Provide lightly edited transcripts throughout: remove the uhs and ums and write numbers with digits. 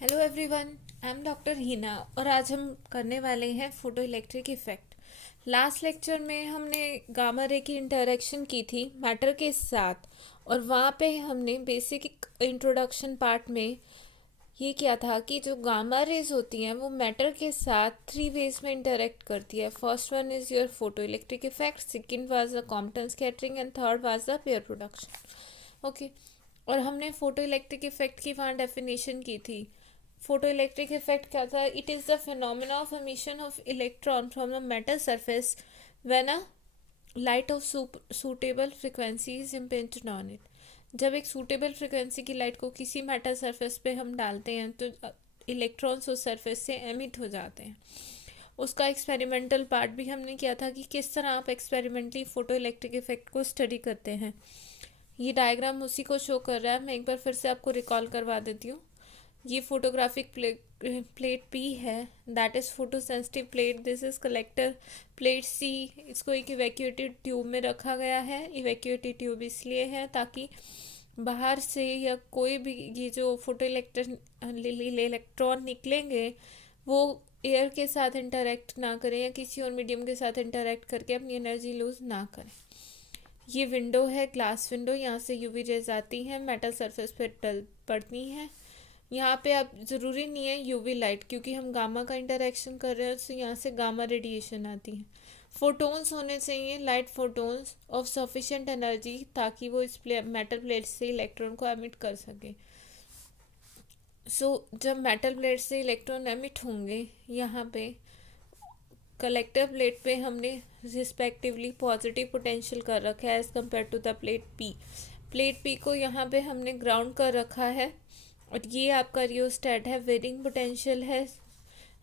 Hello everyone, I am doctor Heena और आज हम करने वाले हैं photo electric effect. Last lecture में हमने गामा रे की इंटरेक्शन की थी मैटर के साथ और वहाँ पे हमने बेसिक इंट्रोडक्शन पार्ट में ये किया था कि जो गामा रेज होती हैं वो मैटर के साथ थ्री वेज में इंटरेक्ट करती है। First one is your photo electric effect, second was the Compton scattering and third was the pair production. Okay, और हमने फोटो इलेक्ट्रिक इफेक्ट की वहाँ डेफिनेशन की थी। फोटो इलेक्ट्रिक इफेक्ट क्या था? It is the phenomena of emission of electron from the metal surface when a light of suitable frequency is impinged on it. जब एक सूटेबल फ्रिक्वेंसी की light को किसी मेटल सरफेस पे हम डालते हैं तो इलेक्ट्रॉन्स उस सरफेस से एमिट हो जाते हैं। उसका एक्सपेरिमेंटल पार्ट भी हमने किया था कि किस तरह आप एक्सपेरिमेंटली फोटो इलेक्ट्रिक इफेक्ट को स्टडी करते हैं। ये डायग्राम उसी को शो कर रहा है। मैं एक बार फिर से आपको रिकॉल करवा देती हूँ। ये फोटोग्राफिक प्लेट पी है, that is photo sensitive plate. This is collector plate C. इसको एक इवैक्यूएटेड ट्यूब में रखा गया है। इवैक्यूएटेड ट्यूब इसलिए है ताकि बाहर से या कोई भी ये जो फोटो इलेक्ट्रॉन निकलेंगे वो एयर के साथ इंटरेक्ट ना करें या किसी और मीडियम के साथ इंटरेक्ट करके अपनी एनर्जी लूज ना करें। ये विंडो है, ग्लास विंडो। यहाँ से यूवी रेज आती हैं, मेटल सरफेस पे डल पड़ती हैं। यहाँ पे अब ज़रूरी नहीं है यूवी लाइट, क्योंकि हम गामा का इंटरेक्शन कर रहे हैं तो यहाँ से गामा रेडिएशन आती है। फोटोन्स होने चाहिए, light photons of sufficient energy, ताकि वो इस मेटल प्लेट से इलेक्ट्रॉन को एमिट कर सके। जब मेटल प्लेट से इलेक्ट्रॉन एमिट होंगे, यहाँ पे कलेक्टर प्लेट पे हमने रिस्पेक्टिवली पॉजिटिव पोटेंशियल कर रखा है as compare to the plate P. Plate P को यहाँ पे हमने ग्राउंड कर रखा है और ये आपका रियोस्टेट है। वेरिंग पोटेंशियल है,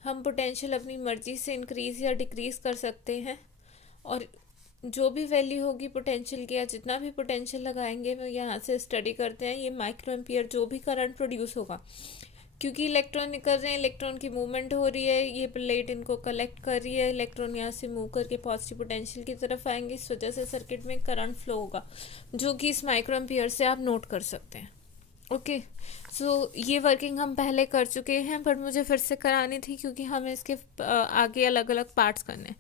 हम पोटेंशियल अपनी मर्जी से इंक्रीज़ या डिक्रीज़ कर सकते हैं और जो भी वैल्यू होगी पोटेंशियल की या जितना भी पोटेंशियल लगाएंगे वो यहाँ से स्टडी करते हैं। ये माइक्रो एम्पियर जो भी करंट प्रोड्यूस होगा, क्योंकि इलेक्ट्रॉन निकल रहे हैं, इलेक्ट्रॉन की मूवमेंट हो रही है, ये प्लेट इनको कलेक्ट कर रही है, इलेक्ट्रॉन यहाँ से मूव करके पॉजिटिव पोटेंशियल की तरफ आएंगे। इस वजह से सर्किट में करंट फ्लो होगा जो कि इस माइक्रो एम्पियर से आप नोट कर सकते हैं। ओके, ये वर्किंग हम पहले कर चुके हैं पर मुझे फिर से करानी थी क्योंकि हमें इसके आगे अलग अलग पार्ट्स करने हैं।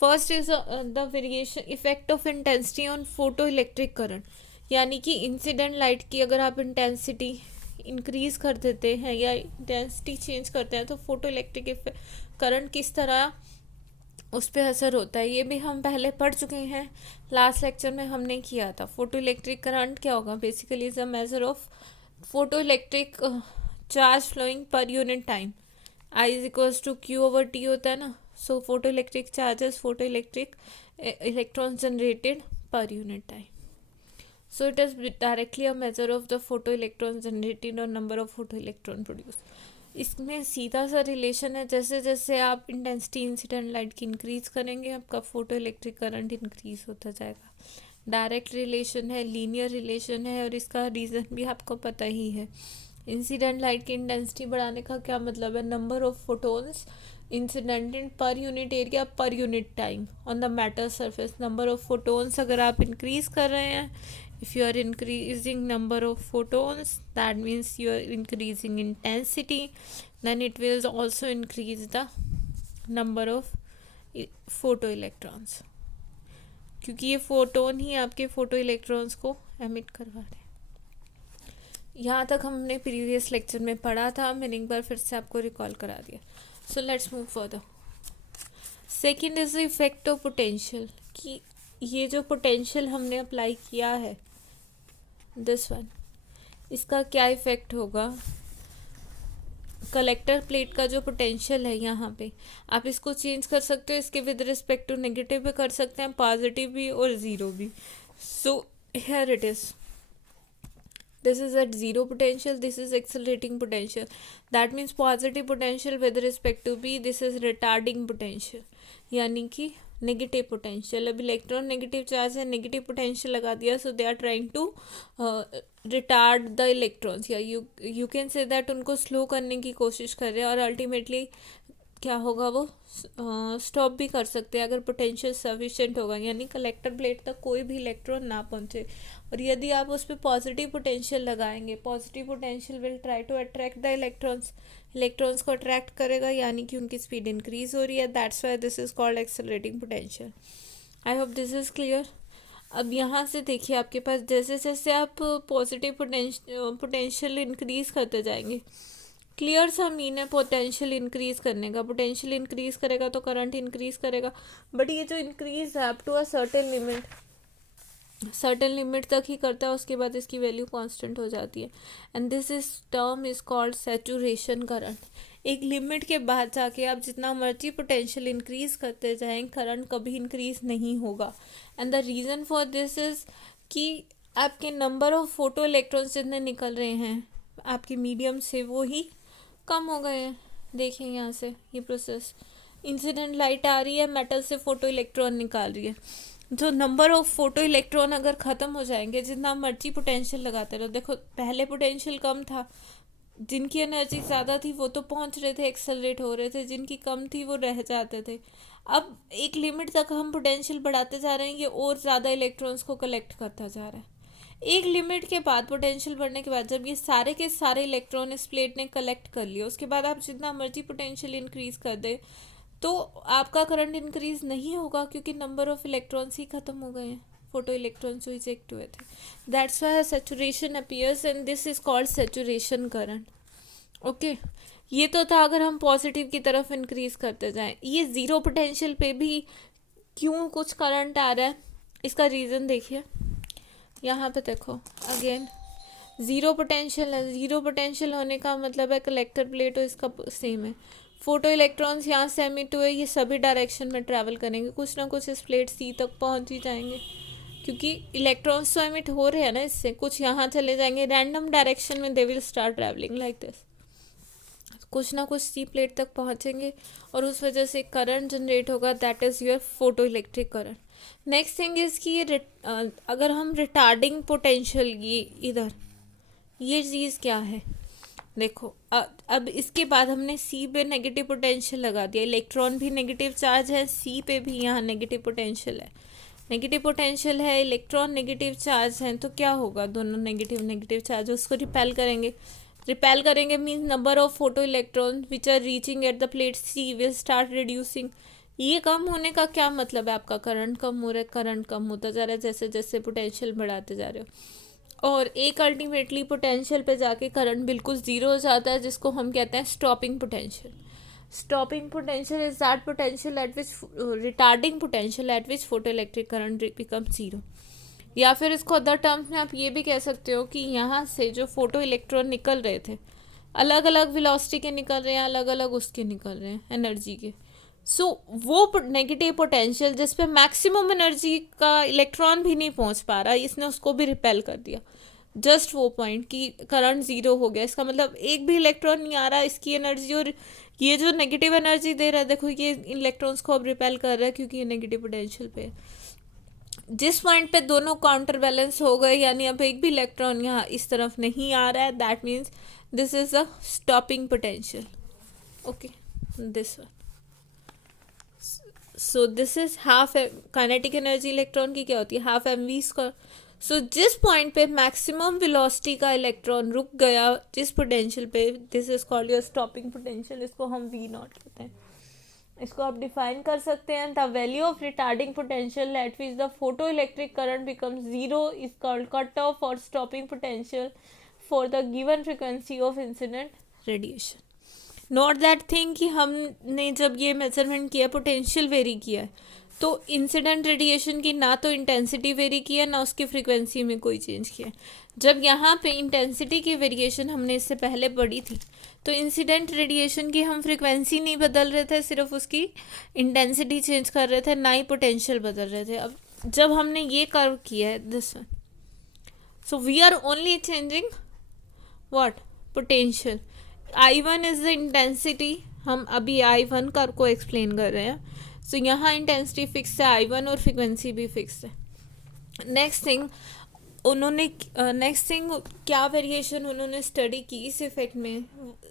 First is the variation effect of intensity on photo electric current, यानी कि इंसिडेंट लाइट की अगर आप इंटेंसिटी इंक्रीज कर देते हैं या इंटेंसिटी चेंज करते हैं तो फोटो इलेक्ट्रिक करंट किस तरह उस पर असर होता है, ये भी हम पहले पढ़ चुके हैं। लास्ट लेक्चर में हमने किया था। फोटो इलेक्ट्रिक करंट क्या होगा? Basically is a measure of photo electric charge flowing per unit time. I is equals to Q over T होता है ना। So photo electric charges, photo electric electron generated per unit time. So it is directly a measure of the photo electron generated और number of photo electron produced। इसमें सीधा सा relation है, जैसे जैसे आप इंटेंसिटी इंसिडेंट लाइट की increase करेंगे आपका फोटो इलेक्ट्रिक करंट इंक्रीज होता जाएगा। डायरेक्ट रिलेशन है, लीनियर रिलेशन है और इसका रीज़न भी आपको पता ही है। इंसिडेंट लाइट की इंटेंसिटी बढ़ाने का क्या मतलब है? Number of photons incident per unit area पर unit time on the matter surface. Number of photons अगर आप इंक्रीज कर रहे हैं, if you are increasing number of photons, that means you are increasing intensity, then it will also increase the number of photo electrons, क्योंकि ये photon ही आपके photo electrons को emit करवा रहे हैं। यहाँ तक हमने प्रीवियस लेक्चर में पढ़ा था, मैंने एक बार फिर से आपको रिकॉल करा दिया। So let's move further. Second is the effect of potential, कि ये जो पोटेंशियल हमने अप्लाई किया है दिस वन, इसका क्या इफ़ेक्ट होगा? कलेक्टर प्लेट का जो पोटेंशियल है यहाँ पे आप इसको चेंज कर सकते हो। इसके विद रिस्पेक्ट टू नेगेटिव भी कर सकते हैं, पॉजिटिव भी और ज़ीरो भी। So here it is, this is at zero potential, this is accelerating potential, that means positive potential with respect to b, this is retarding potential, यानी कि negative potential. अब इलेक्ट्रॉन नेगेटिव चार्ज है, negative potential लगा दिया, so they are trying to retard the electrons, या you can say that उनको slow करने की कोशिश कर रहे हैं और अल्टीमेटली क्या होगा, वो स्टॉप भी कर सकते हैं अगर पोटेंशियल सफिशिएंट होगा, यानी कलेक्टर प्लेट तक कोई भी इलेक्ट्रॉन ना पहुंचे। और यदि आप उस पर पॉजिटिव पोटेंशियल लगाएंगे, positive potential will try to attract the electrons, electrons को अट्रैक्ट करेगा, यानी कि उनकी स्पीड इंक्रीज हो रही है। That's why this is called accelerating potential. I hope this is clear. अब यहाँ से देखिए, आपके पास जैसे जैसे आप पॉजिटिव पोटेंशियल इंक्रीज करते जाएंगे, क्लियर सा मीन है पोटेंशियल इंक्रीज करने का। पोटेंशियल इंक्रीज करेगा तो करंट इंक्रीज करेगा, बट ये जो इंक्रीज है up to a certain limit तक ही करता है, उसके बाद इसकी वैल्यू कांस्टेंट हो जाती है। And this is term is called saturation current. एक लिमिट के बाद जाके आप जितना मर्जी पोटेंशियल इंक्रीज करते जाएं, करंट कभी इंक्रीज नहीं होगा। And the reason for this is कि आपके नंबर ऑफ फोटो इलेक्ट्रॉन्स जितने निकल रहे हैं आपके मीडियम से, वो ही कम हो गए हैं। देखिए यहाँ से ये प्रोसेस, इंसिडेंट लाइट आ रही है, मेटल से फोटो इलेक्ट्रॉन निकाल रही है। जो नंबर ऑफ फोटो इलेक्ट्रॉन अगर ख़त्म हो जाएंगे, जितना मर्जी पोटेंशियल लगाते रहो, देखो पहले पोटेंशियल कम था, जिनकी एनर्जी ज़्यादा थी वो तो पहुंच रहे थे, एक्सेलरेट हो रहे थे, जिनकी कम थी वो रह जाते थे। अब एक लिमिट तक हम पोटेंशियल बढ़ाते जा रहे हैं, ये और ज़्यादा इलेक्ट्रॉन्स को कलेक्ट करता जा रहा है। एक लिमिट के बाद, पोटेंशियल बढ़ने के बाद, जब ये सारे के सारे इलेक्ट्रॉन इस प्लेट ने कलेक्ट कर लिए, उसके बाद आप जितना मर्जी पोटेंशियल इंक्रीज कर दे तो आपका करंट इंक्रीज नहीं होगा, क्योंकि नंबर ऑफ इलेक्ट्रॉन्स ही खत्म हो गए हैं, फोटो इलेक्ट्रॉन्स जो इजेक्ट हुए थे। That's why saturation appears and this is called saturation current. Okay, ये तो था अगर हम पॉजिटिव की तरफ इंक्रीज करते जाएं। ये ज़ीरो पोटेंशियल पे भी क्यों कुछ करंट आ रहा है, इसका रीज़न देखिए। यहाँ पे देखो अगेन ज़ीरो पोटेंशियल है, ज़ीरो पोटेंशियल होने का मतलब है कलेक्टर प्लेट और इसका सेम है। फोटो इलेक्ट्रॉन्स यहाँ से एमिट हुए, ये सभी डायरेक्शन में ट्रैवल करेंगे, कुछ ना कुछ इस प्लेट सी तक पहुँच ही जाएंगे, क्योंकि इलेक्ट्रॉन्स तो एमिट हो रहे हैं ना इससे, कुछ यहाँ चले जाएंगे रैंडम डायरेक्शन में, they will start travelling like this, कुछ ना कुछ सी प्लेट तक पहुँचेंगे और उस वजह से करंट जनरेट होगा, that is your photo electric current. Next thing is कि ये अगर हम रिटार्डिंग पोटेंशियल, ये चीज़ क्या है, देखो अब इसके बाद हमने सी पे नेगेटिव पोटेंशियल लगा दिया, इलेक्ट्रॉन भी नेगेटिव चार्ज है, सी पे भी यहाँ नेगेटिव पोटेंशियल है, नेगेटिव पोटेंशियल है, इलेक्ट्रॉन नेगेटिव चार्ज हैं, तो क्या होगा, दोनों नेगेटिव नेगेटिव चार्ज उसको रिपेल करेंगे means number of photo electron which are reaching at the plate C will start reducing. ये कम होने का क्या मतलब है, आपका करंट कम हो रहा है, करंट कम होता जा रहा है जैसे जैसे पोटेंशियल बढ़ाते जा रहे हो, और एक अल्टीमेटली पोटेंशियल पे जाके करंट बिल्कुल ज़ीरो हो जाता है, जिसको हम कहते हैं stopping potential. Stopping potential is that potential at which retarding potential at which photo electric current become zero. या फिर इसको अदर टर्म्स में आप ये भी कह सकते हो कि यहाँ से जो फोटो इलेक्ट्रॉन निकल रहे थे, अलग अलग वेलोसिटी के निकल रहे हैं, अलग अलग उसके निकल रहे हैं एनर्जी के, सो वो नेगेटिव पोटेंशियल जिस पे मैक्सिमम एनर्जी का इलेक्ट्रॉन भी नहीं पहुंच पा रहा, इसने उसको भी रिपेल कर दिया, जस्ट वो पॉइंट कि करंट ज़ीरो हो गया। इसका मतलब एक भी इलेक्ट्रॉन नहीं आ रहा, इसकी एनर्जी और ये जो नेगेटिव एनर्जी दे रहा है, देखो ये इलेक्ट्रॉन्स को अब रिपेल कर रहा है क्योंकि ये नेगेटिव पोटेंशियल पे है। जिस पॉइंट पे दोनों काउंटर बैलेंस हो गए, यानी अब एक भी इलेक्ट्रॉन यहाँ इस तरफ नहीं आ रहा है, that means this is a stopping potential. Okay, this one, so this is half kinetic energy electron की क्या होती है, हाफ mv स्क्वायर। सो जिस पॉइंट पे मैक्सिमम वेलोसिटी का इलेक्ट्रॉन रुक गया जिस पोटेंशियल पे, this is called your stopping potential, इसको हम v नॉट कहते हैं। इसको आप डिफाइन कर सकते हैं, the value of retarding potential at which the photo electric current becomes zero is called cut off और stopping potential for the given frequency of incident radiation. Not that thing कि हमने जब ये मेजरमेंट किया potential very किया है, तो incident radiation की ना तो इंटेंसिटी वेरी किया ना उसकी फ्रिक्वेंसी में कोई चेंज किया। जब यहाँ पे इंटेंसिटी की वेरिएशन हमने इससे पहले पढ़ी थी, तो इंसिडेंट रेडिएशन की हम फ्रिक्वेंसी नहीं बदल रहे थे, सिर्फ उसकी इंटेंसिटी चेंज कर रहे थे, ना ही पोटेंशियल बदल रहे थे। अब जब हमने ये कर्व किया है this one, so we are only changing what, potential. I1 is the intensity, हम अभी I1 कर्व को एक्सप्लेन कर रहे हैं। सो यहाँ इंटेंसिटी फिक्स है I1 और फ्रिक्वेंसी भी फिक्स है। नेक्स्ट थिंग, उन्होंने नेक्स्ट थिंग क्या वेरिएशन उन्होंने स्टडी की इस इफेक्ट में,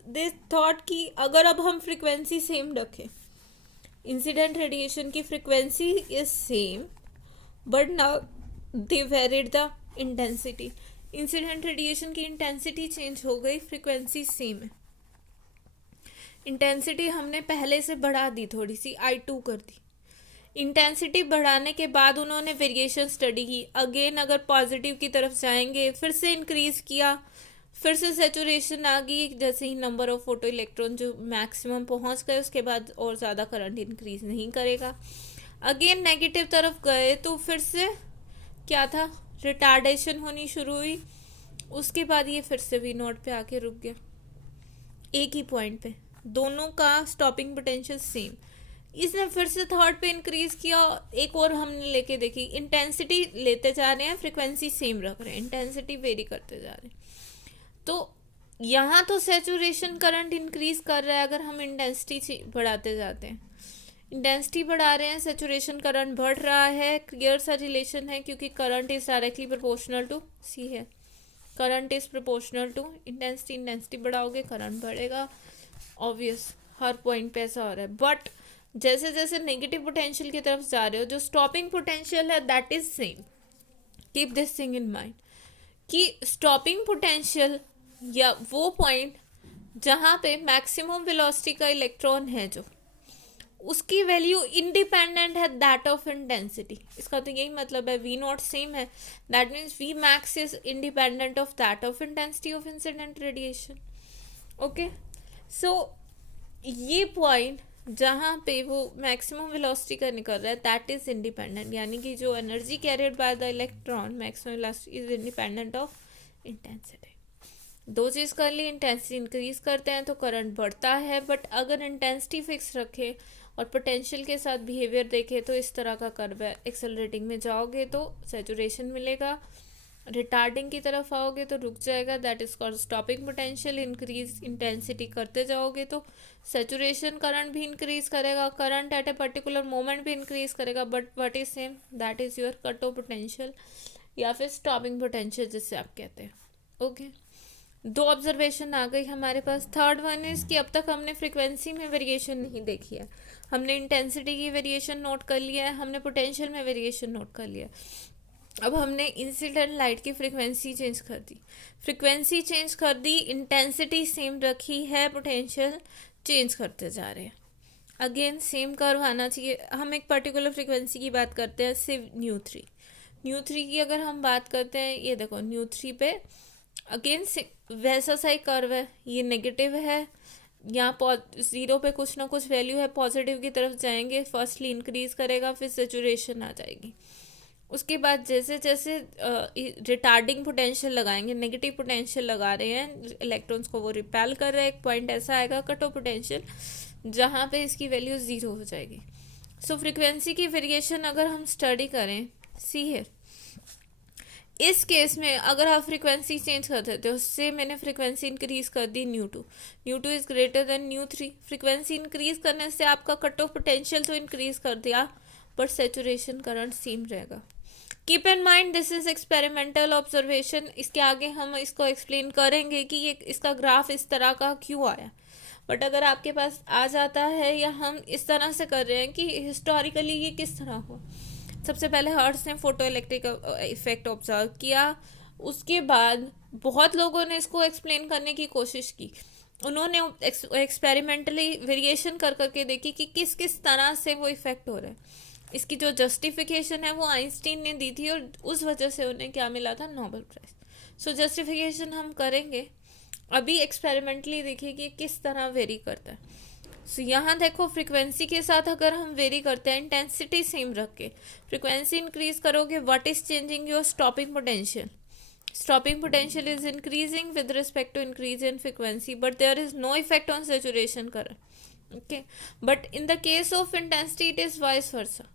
दे थॉट कि अगर अब हम फ्रिक्वेंसी सेम रखें, इंसिडेंट रेडिएशन की frequency is same but now they varied the intensity, incident radiation की इंटेंसिटी चेंज हो गई, फ्रिक्वेंसी सेम है, इंटेंसिटी हमने पहले से बढ़ा दी, थोड़ी सी I2 कर दी, इंटेंसिटी बढ़ाने के बाद उन्होंने वेरिएशन स्टडी की, अगेन अगर पॉजिटिव की तरफ जाएंगे फिर से इंक्रीज किया, फिर से सेचुरेशन आ गई, जैसे ही नंबर ऑफ फोटो इलेक्ट्रॉन जो मैक्सिमम पहुंच गए उसके बाद और ज़्यादा करंट इंक्रीज नहीं करेगा, अगेन नेगेटिव तरफ गए तो फिर से क्या था, रिटार्डेशन होनी शुरू हुई, उसके बाद ये फिर से V0 पे आके रुक गया, एक ही पॉइंट पे, दोनों का स्टॉपिंग पोटेंशियल सेम, इसने फिर से थर्ड पे इंक्रीज किया, एक और हमने लेके देखी, इंटेंसिटी लेते जा रहे हैं, फ्रिक्वेंसी सेम रख रहे हैं, इंटेंसिटी वेरी करते जा रहे हैं, तो यहाँ तो सेचुरेशन करंट इंक्रीज कर रहा है, अगर हम इंटेंसिटी बढ़ाते जाते हैं, इंटेंसिटी बढ़ा रहे हैं, सेचुरेशन करंट बढ़ रहा है, क्लियर सा रिलेशन है क्योंकि current is directly proportional to C है, current is proportional to intensity, intensity बढ़ाओगे करंट बढ़ेगा, ऑब्वियस हर पॉइंट पे ऐसा हो रहा है, बट जैसे जैसे नेगेटिव पोटेंशियल की तरफ जा रहे हो, जो स्टॉपिंग पोटेंशियल है that is same, keep this thing in mind कि स्टॉपिंग पोटेंशियल या वो पॉइंट जहाँ पे मैक्सिमम वेलोसिटी का इलेक्ट्रॉन है जो, उसकी वैल्यू इंडिपेंडेंट है दैट ऑफ इंटेंसिटी, इसका तो यही मतलब है, V0 सेम है, that means V max is independent of that of intensity of incident radiation, okay. So ये पॉइंट जहाँ पे वो मैक्सिमम वेलोसिटी का निकल रहा है दैट इज इंडिपेंडेंट, यानी कि जो energy carried by the electron maximum velocity is independent of intensity, दो चीज़ कर ली, इंटेंसिटी इंक्रीज करते हैं तो करंट बढ़ता है, बट अगर इंटेंसिटी फिक्स रखें और पोटेंशियल के साथ बिहेवियर देखें तो इस तरह का कर्व है, एक्सेलरेटिंग में जाओगे तो सेचुरेशन मिलेगा, रिटार्डिंग की तरफ आओगे तो रुक जाएगा, that is called stopping potential, increase intensity करते जाओगे तो सेचुरेशन करंट भी इंक्रीज करेगा, current eight a particular moment भी इंक्रीज करेगा, but what is same, that is your cut off potential या फिर स्टॉपिंग पोटेंशियल जिससे आप कहते हैं, ओके। दो ऑब्जर्वेशन आ गई हमारे पास, थर्ड वन इज कि अब तक हमने फ्रिक्वेंसी में वेरिएशन नहीं देखी है, हमने इंटेंसिटी की वेरिएशन नोट कर लिया है, हमने पोटेंशियल में वेरिएशन नोट कर लिया, अब हमने इंसिडेंट लाइट की फ्रिक्वेंसी चेंज कर दी, फ्रिक्वेंसी चेंज कर दी, इंटेंसिटी सेम रखी है, पोटेंशियल चेंज करते जा रहे हैं, अगेन सेम कर्व आना चाहिए, हम एक पर्टिकुलर फ्रिक्वेंसी की बात करते हैं, सिर्फ न्यू थ्री की अगर हम बात करते हैं, ये देखो न्यू3 पे अगेन वैसा सा ही कर्व है, ये नेगेटिव है, यहाँ 0 पे कुछ ना कुछ वैल्यू है, पॉजिटिव की तरफ जाएंगे, फर्स्टली इंक्रीज करेगा, फिर सेचुरेशन आ जाएगी, उसके बाद जैसे जैसे रिटार्डिंग पोटेंशियल लगाएंगे, नेगेटिव पोटेंशियल लगा रहे हैं, इलेक्ट्रॉन्स को वो रिपेल कर रहे हैं, एक पॉइंट ऐसा आएगा कट ऑफ पोटेंशियल जहाँ पे इसकी वैल्यू 0 हो जाएगी। सो फ्रिक्वेंसी की वेरिएशन अगर हम स्टडी करें, सी है इस केस में अगर आप फ्रिक्वेंसी चेंज कर देते हो, उससे मैंने फ्रिक्वेंसी इंक्रीज कर दी न्यू2 इज ग्रेटर देन न्यू3, फ्रिक्वेंसी इंक्रीज करने से आपका कट ऑफ पोटेंशियल तो इंक्रीज कर दिया बट सेचुरेशन करंट सेम रहेगा। Keep in mind this is experimental observation, इसके आगे हम इसको एक्सप्लेन करेंगे कि ये इसका ग्राफ इस तरह का क्यों आया, बट अगर आपके पास आ जाता है या हम इस तरह से कर रहे हैं कि हिस्टोरिकली ये किस तरह हुआ, सबसे पहले हर्ट्ज ने फोटो इलेक्ट्रिक इफेक्ट ऑब्जर्व किया, उसके बाद बहुत लोगों ने इसको एक्सप्लेन करने की कोशिश की, उन्होंने एक्सपेरिमेंटली वेरिएशन कर करके देखी कि किस किस तरह से वो इफेक्ट हो रहा है, इसकी जो जस्टिफिकेशन है वो आइंस्टीन ने दी थी और उस वजह से उन्हें क्या मिला था, नोबेल प्राइज। सो जस्टिफिकेशन हम करेंगे, अभी एक्सपेरिमेंटली देखिए कि किस तरह वेरी करता है। सो यहाँ देखो फ्रिक्वेंसी के साथ अगर हम वेरी करते हैं, इंटेंसिटी सेम रख के फ्रिक्वेंसी इंक्रीज करोगे, what is changing, your stopping potential, stopping potential is increasing with respect to increase in frequency, but there is no effect on saturation current, okay, but in the case of intensity it is vice versa,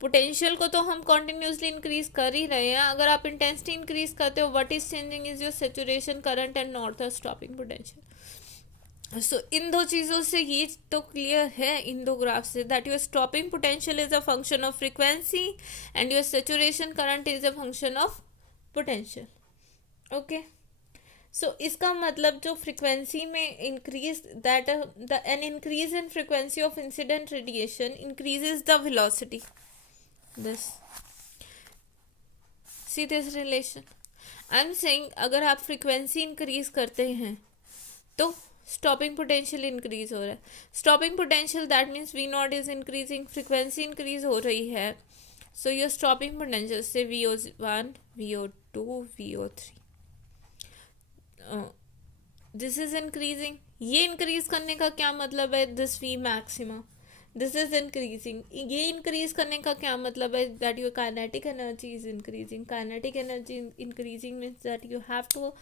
potential को तो हम continuously increase कर ही रहे हैं, अगर आप intensity increase करते हो, what is changing is your saturation current and not the stopping potential. So इन दो चीज़ों से ये तो क्लियर है, इन दो ग्राफ से, that your stopping potential is a function of frequency and your saturation current is a function of potential. Okay, so इसका मतलब जो फ्रिक्वेंसी में increase that an increase in frequency of incident radiation increases the velocity. This, see this relation. I am saying अगर आप frequency increase करते हैं तो stopping potential increase हो रहा है. Stopping potential that means we not is increasing, frequency increase हो रही है. सो योर स्टॉपिंग पोटेंशियल से VO1, VO2, VO3, this is increasing. ये इंक्रीज करने का क्या मतलब है? This V maxima, this is increasing. ये इंक्रीज करने का क्या मतलब है? That your kinetic energy is increasing. Kinetic energy increasing means that you have to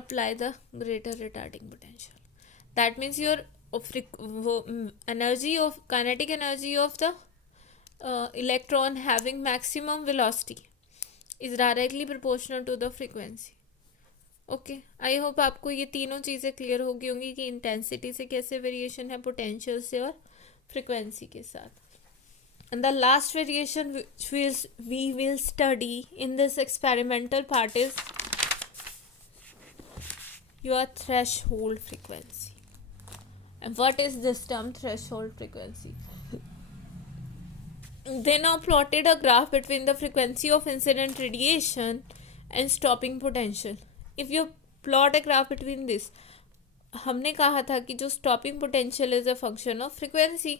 apply the greater retarding potential. That means your energy of kinetic energy of the electron having maximum velocity is directly proportional to the frequency. Okay, I hope आपको ये तीनों चीज़ें clear हो गई होंगी कि intensity से कैसे वेरिएशन है, पोटेंशियल से और फ्रिक्वेंसी के साथ. And the last variation which we will study in this experimental part is your threshold frequency. And what is this term, threshold frequency? They now plotted a graph between the frequency of incident radiation and stopping potential. If you plot a graph between this, हमने कहा था कि जो stopping potential is a function of frequency.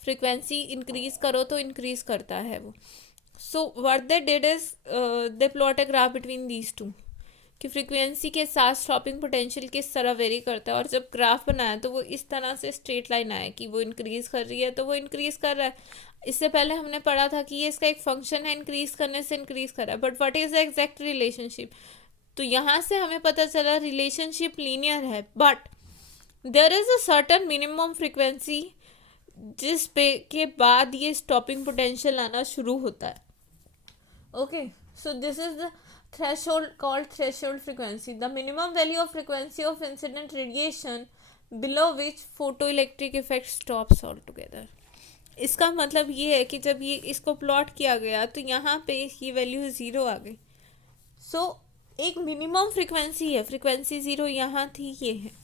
Frequency increase करो तो increase करता है वो. So what they did is they plot a graph between these two कि फ्रीक्वेंसी के साथ स्टॉपिंग पोटेंशियल किस तरह वेरी करता है. और जब ग्राफ बनाया तो वो इस तरह से स्ट्रेट लाइन आया कि वो इंक्रीज कर रही है तो वो इंक्रीज कर रहा है. इससे पहले हमने पढ़ा था कि ये इसका एक फंक्शन है, इंक्रीज करने से इंक्रीज कर रहा है. But what is the exact relationship? तो यहाँ से हमें पता चला रिलेशनशिप लीनियर है, but there is a certain minimum frequency जिस पे के बाद ये स्टॉपिंग पोटेंशियल आना शुरू होता है. Okay, so this is the threshold called threshold frequency, the minimum value of frequency of incident radiation below which photoelectric effect stops altogether. इसका मतलब ये है कि जब ये इसको प्लॉट किया गया तो यहाँ पे ये वैल्यू 0 आ गई. सो एक मिनिमम फ्रिक्वेंसी है, फ्रिक्वेंसी 0 यहाँ थी, ये है.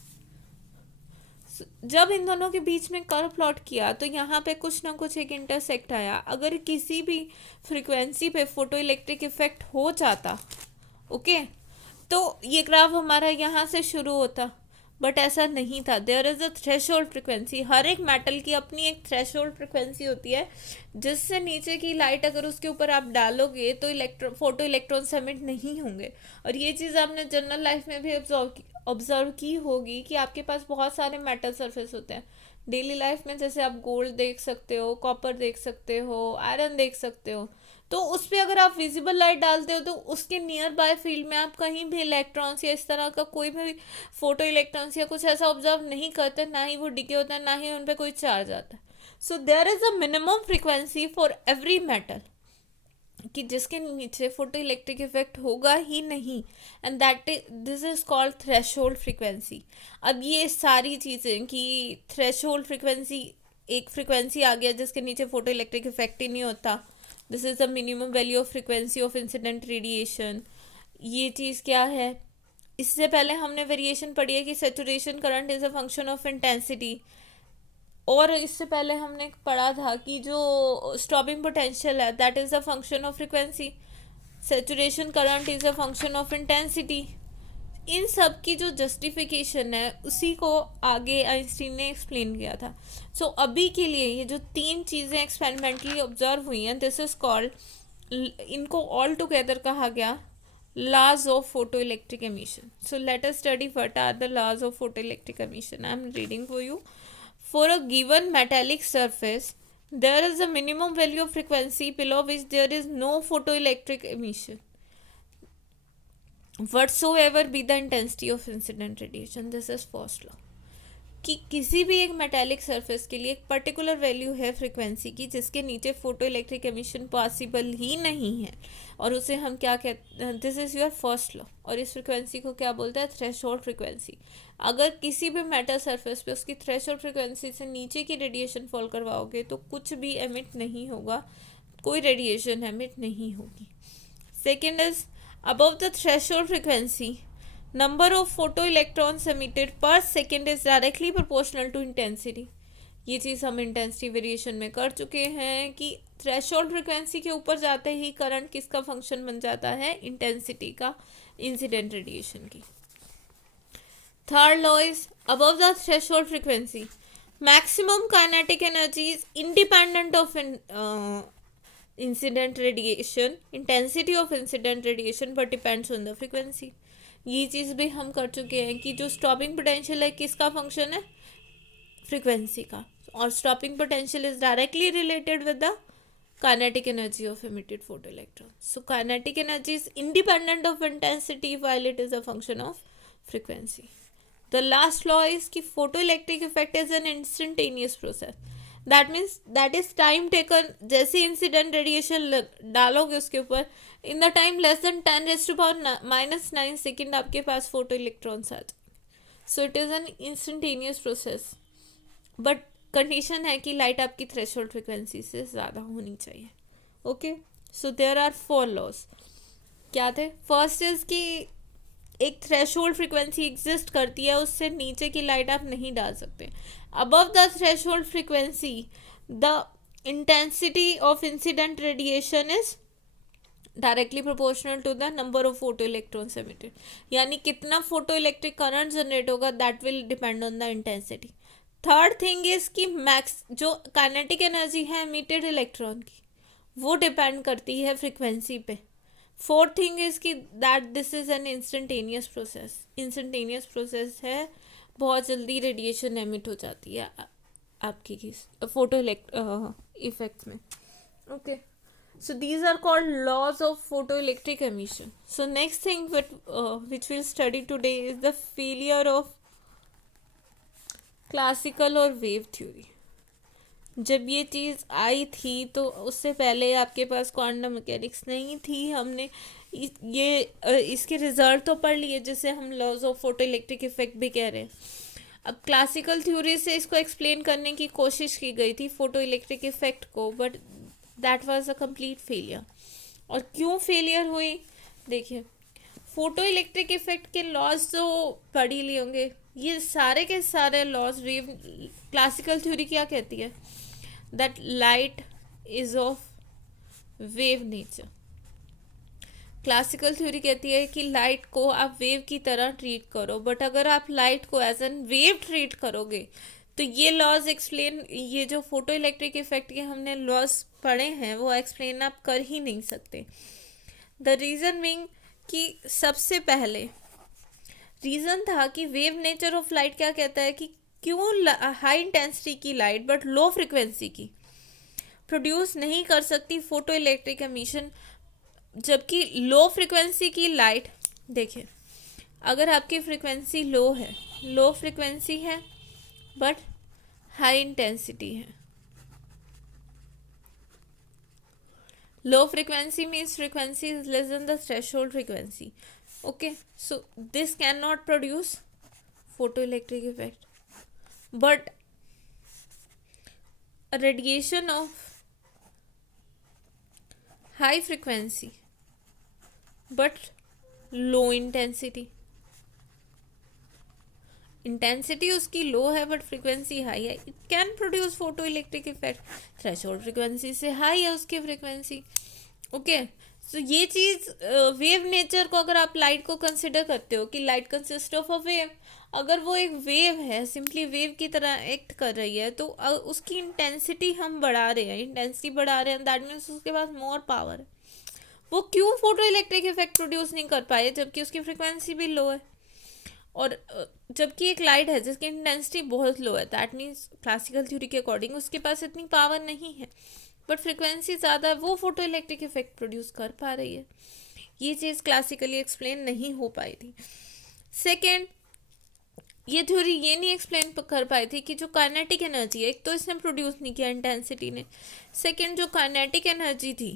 जब इन दोनों के बीच में कर्व प्लॉट किया तो यहाँ पे कुछ ना कुछ एक इंटरसेक्ट आया. अगर किसी भी फ्रिक्वेंसी पे फोटो इलेक्ट्रिक इफेक्ट हो जाता, ओके, तो ये ग्राफ हमारा यहाँ से शुरू होता. बट ऐसा नहीं था. There is a threshold frequency. हर एक मेटल की अपनी एक थ्रेशोल्ड फ्रिक्वेंसी होती है जिससे नीचे की लाइट अगर उसके ऊपर आप डालोगे तो फोटो इलेक्ट्रॉन्स एमिट नहीं होंगे. और ये चीज़ आपने जनरल लाइफ में भी ऑब्जर्व की होगी कि आपके पास बहुत सारे मेटल सरफेस होते हैं डेली लाइफ में. जैसे आप गोल्ड देख सकते हो, कॉपर देख सकते हो, आयरन देख सकते हो. तो उस पर अगर आप विजिबल लाइट डालते हो तो उसके नियर बाय फील्ड में आप कहीं भी इलेक्ट्रॉन्स या इस तरह का कोई भी फोटो इलेक्ट्रॉन्स या कुछ ऐसा ऑब्जर्व नहीं करते. ना ही वो डिके होता है, ना ही उन पर कोई चार्ज आता है. So there is a minimum frequency for every metal कि जिसके नीचे फोटो इलेक्ट्रिक इफेक्ट होगा ही नहीं. And that this is called threshold frequency. अब ये सारी चीज़ें कि थ्रेशोल्ड फ्रिक्वेंसी, एक फ्रिक्वेंसी आ गया जिसके नीचे फोटो इलेक्ट्रिक इफेक्ट ही नहीं होता. This is the minimum value of frequency of incident radiation. ये चीज़ क्या है? इससे पहले हमने वेरिएशन पढ़ी है कि saturation current is a function of intensity. और इससे पहले हमने पढ़ा था कि जो स्टॉपिंग पोटेंशियल है that is a function of frequency. Saturation current is a function of intensity. इन सब की जो जस्टिफिकेशन है उसी को आगे आइंस्टीन ने एक्सप्लेन किया था. सो अभी के लिए ये जो 3 चीज़ें एक्सपेरिमेंटली ऑब्जर्व हुई हैं, दिस इज कॉल्ड, इनको ऑल टुगेदर कहा गया laws of photoelectric emission. So let us study what are the laws of photoelectric emission. I am reading for you. For a given metallic surface, there is a minimum value of frequency below which there is no photoelectric emission whatsoever be the intensity of incident radiation. This is first law. कि किसी भी एक metallic surface के लिए एक particular value है frequency की जिसके नीचे फोटो इलेक्ट्रिक एमिशन पॉसिबल ही नहीं है, और उसे हम क्या कहते हैं? This is your first law. और इस फ्रिक्वेंसी को क्या बोलते हैं? Threshold frequency. अगर किसी भी मेटल सरफेस पे उसकी थ्रेशोल्ड फ्रिक्वेंसी से नीचे की रेडिएशन फॉल करवाओगे तो कुछ भी एमिट नहीं होगा, कोई रेडिएशन एमिट नहीं होगी. Second is, above the threshold frequency, number of photoelectrons emitted per second is directly proportional to intensity. ये चीज़ हम इंटेंसिटी वेरिएशन में कर चुके हैं कि थ्रेशोल्ड फ्रिक्वेंसी के ऊपर जाते ही करंट किसका फंक्शन बन जाता है, इंटेंसिटी का, इंसिडेंट रेडिएशन की. Third law is above the threshold frequency maximum kinetic energy is independent of incident radiation, intensity of incident radiation, but depends on the frequency. ये चीज़ भी हम कर चुके हैं कि जो स्टॉपिंग पोटेंशियल है किसका फंक्शन है, फ्रीक्वेंसी का, और stopping potential is directly related with the kinetic energy of emitted photoelectrons. So kinetic energy is independent of intensity while it is a function of frequency. The last law is कि photoelectric effect is an instantaneous process. That means that is time taken. जैसे incident radiation डालोगे उसके ऊपर, in the time less than 10⁻⁻⁹ second आपके पास photoelectrons आ जाए. So it is an instantaneous process. But condition है कि light आपकी थ्रेशोल्ड फ्रिक्वेंसी से ज़्यादा होनी चाहिए. Okay, so there are 4 laws. क्या थे? फर्स्ट इज कि एक थ्रेशोल्ड फ्रिक्वेंसी एग्जिस्ट करती है, उससे नीचे की लाइट आप नहीं डाल सकते. Above the threshold frequency the intensity of incident radiation is directly proportional to the number of photo electrons emitted. यानी कितना फोटो इलेक्ट्रिक करंट जनरेट होगा, that will depend on the intensity. Third thing is कि max जो kinetic energy है emitted electron की, वो depend करती है फ्रिक्वेंसी पे. फोर्थ थिंग इज कि that this is an instantaneous process. Instantaneous process है, बहुत जल्दी रेडिएशन एमिट हो जाती है आपकी फोटो इफेक्ट में. Okay, so these are called laws of photoelectric emission. So next thing which we'll study today is the failure of classical और wave theory. जब ये चीज़ आई थी तो उससे पहले आपके पास क्वांटम मैकेनिक्स नहीं थी. हमने इसके रिजल्ट तो पढ़ लिए जिसे हम laws of photo electric effect भी कह रहे हैं. अब क्लासिकल थ्योरी से इसको एक्सप्लेन करने की कोशिश की गई थी फोटो इलेक्ट्रिक इफेक्ट को, but that was a complete failure. और क्यों फेलियर हुई? देखिए, फोटो इलेक्ट्रिक इफेक्ट के लॉज तो पढ़ ही लिए होंगे. ये सारे के सारे लॉज वेव क्लासिकल थ्योरी क्या कहती है, that light is of wave nature. Classical theory कहती है कि लाइट को आप वेव की तरह ट्रीट करो, बट अगर आप लाइट को एज एन वेव ट्रीट करोगे तो ये लॉज एक्सप्लेन, ये जो फोटो इलेक्ट्रिक इफेक्ट के हमने लॉज पढ़े हैं वो एक्सप्लेन आप कर ही नहीं सकते. द रीज़न बीइंग कि सबसे पहले रीज़न था कि वेव नेचर ऑफ लाइट क्या कहता है कि क्यों हाई इंटेंसिटी की लाइट बट लो फ्रिक्वेंसी की प्रोड्यूस नहीं कर सकती फोटो इलेक्ट्रिक एमिशन, जबकि लो फ्रिक्वेंसी की लाइट, देखिए अगर आपकी फ्रिक्वेंसी लो है, लो फ्रिक्वेंसी है बट हाई इंटेंसिटी है. Low frequency means frequency is less than the threshold frequency. Okay, so this cannot produce photoelectric effect, but a radiation of high frequency but low intensity उसकी लो है but frequency high है, it can produce photo electric effect. Threshold frequency से high है उसकी frequency. Okay, तो ये चीज़ wave nature को अगर आप लाइट को कंसिडर करते हो कि light consist of a wave, अगर वो एक वेव है, सिंपली वेव की तरह एक्ट कर रही है, तो उसकी इंटेंसिटी हम बढ़ा रहे हैं, दैट मीन्स उसके पास मोर पावर है. वो क्यों फोटो इलेक्ट्रिक इफेक्ट प्रोड्यूस नहीं कर पाए जबकि उसकी फ्रिक्वेंसी भी लो है, और जबकि एक लाइट है जिसकी इंटेंसिटी बहुत लो है, दैट मीन्स क्लासिकल थ्योरी के अकॉर्डिंग उसके पास इतनी पावर नहीं है बट फ्रिक्वेंसी ज़्यादा है, वो फोटो इलेक्ट्रिक इफेक्ट प्रोड्यूस कर पा रही है. ये चीज़ क्लासिकली एक्सप्लेन नहीं हो पाई थी. सेकेंड, ये थ्योरी ये नहीं एक्सप्लेन कर पाई थी कि जो काइनेटिक एनर्जी है, एक तो इसने प्रोड्यूस नहीं किया इंटेंसिटी ने, सेकेंड जो काइनेटिक एनर्जी थी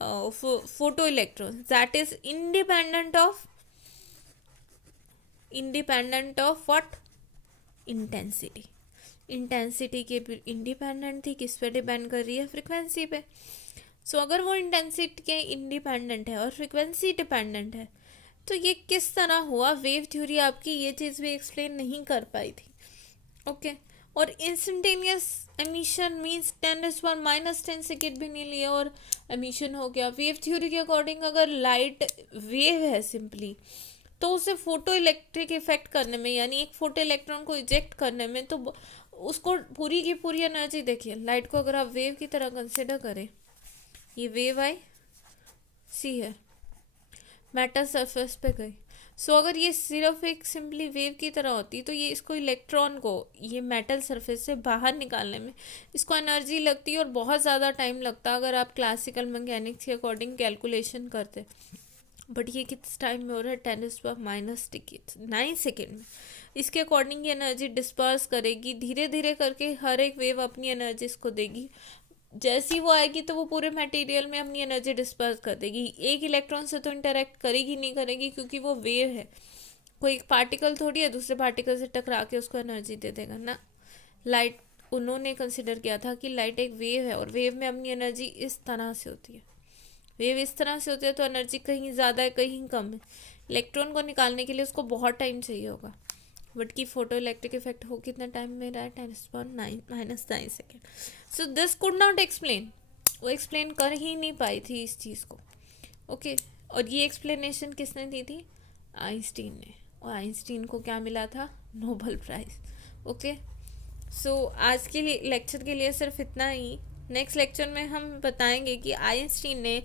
photo electron, that is independent of what, intensity. Intensity के इंडिपेंडेंट थी, किस पे डिपेंड कर रही है, फ्रिक्वेंसी पे. सो अगर वो इंटेंसिटी के इंडिपेंडेंट है और फ्रिक्वेंसी डिपेंडेंट है तो ये किस तरह हुआ, वेव थ्योरी आपकी ये चीज़ भी एक्सप्लेन नहीं कर पाई थी. ओके और इंस्टेंटेनियस एमिशन मीन्स 10⁻⁻10 सेकेंड भी नहीं लिया और एमिशन हो गया. वेव थ्योरी के अकॉर्डिंग अगर लाइट वेव है सिंपली तो उसे फोटो इलेक्ट्रिक इफेक्ट करने में, यानी एक फोटो इलेक्ट्रॉन को इजेक्ट करने में, तो उसको पूरी की पूरी एनर्जी देखिए. लाइट को अगर आप वेव की तरह कंसिडर करें, ये वेव आई सी है, मेटल सरफेस पे गई. सो अगर ये सिर्फ एक सिंपली वेव की तरह होती तो ये इसको इलेक्ट्रॉन को ये मेटल सरफेस से बाहर निकालने में इसको एनर्जी लगती और बहुत ज़्यादा टाइम लगता अगर आप क्लासिकल मैकेनिक्स के अकॉर्डिंग कैलकुलेशन करते. बट ये किस टाइम में हो रहा है, 10⁻⁻9 सेकेंड में. इसके अकॉर्डिंग ये एनर्जी डिस्पर्स करेगी, धीरे धीरे करके हर एक वेव अपनी एनर्जी इसको देगी. जैसी वो आएगी तो वो पूरे मटेरियल में अपनी एनर्जी डिस्पर्स कर देगी. एक इलेक्ट्रॉन से तो इंटरेक्ट करेगी नहीं करेगी क्योंकि वो वेव है, कोई एक पार्टिकल थोड़ी है दूसरे पार्टिकल से टकरा के उसको एनर्जी दे देगा ना. लाइट उन्होंने कंसिडर किया था कि लाइट एक वेव है और वेव में अपनी एनर्जी इस तरह से होती है. वेव इस तरह से होती है तो एनर्जी कहीं ज़्यादा है कहीं कम है. इलेक्ट्रॉन को निकालने के लिए उसको बहुत टाइम चाहिए होगा. बट की फोटो इलेक्ट्रिक इफेक्ट हो कितना टाइम में रहा है, 10⁻⁹ second. So this could not explain, वो एक्सप्लेन कर ही नहीं पाई थी इस चीज़ को. ओके और ये एक्सप्लेनेशन किसने दी थी, आइंस्टीन ने. और आइंस्टीन को क्या मिला था, नोबेल प्राइज़. ओके सो आज के लिए लेक्चर के लिए सिर्फ इतना ही. नेक्स्ट लेक्चर में हम बताएंगे कि आइंस्टीन ने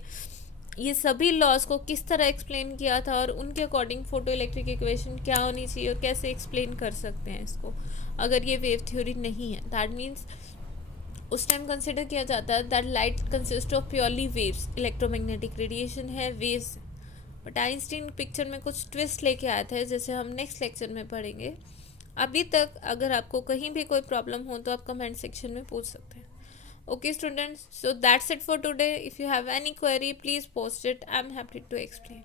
ये सभी लॉज को किस तरह एक्सप्लेन किया था और उनके अकॉर्डिंग फोटो इलेक्ट्रिक इक्वेशन क्या होनी चाहिए और कैसे एक्सप्लेन कर सकते हैं इसको अगर ये वेव थ्योरी नहीं है. दैट मीन्स उस टाइम कंसिडर किया जाता है that light consist of purely waves, electromagnetic radiation है, वेव्स. बट आइंस्टीन पिक्चर में कुछ ट्विस्ट लेके आए थे जैसे हम नेक्स्ट लेक्चर में पढ़ेंगे. अभी तक अगर आपको कहीं भी कोई प्रॉब्लम हो तो आप कमेंट सेक्शन में पूछ सकते हैं. Okay students, so that's it for today. If you have any query, please post it. I'm happy to explain.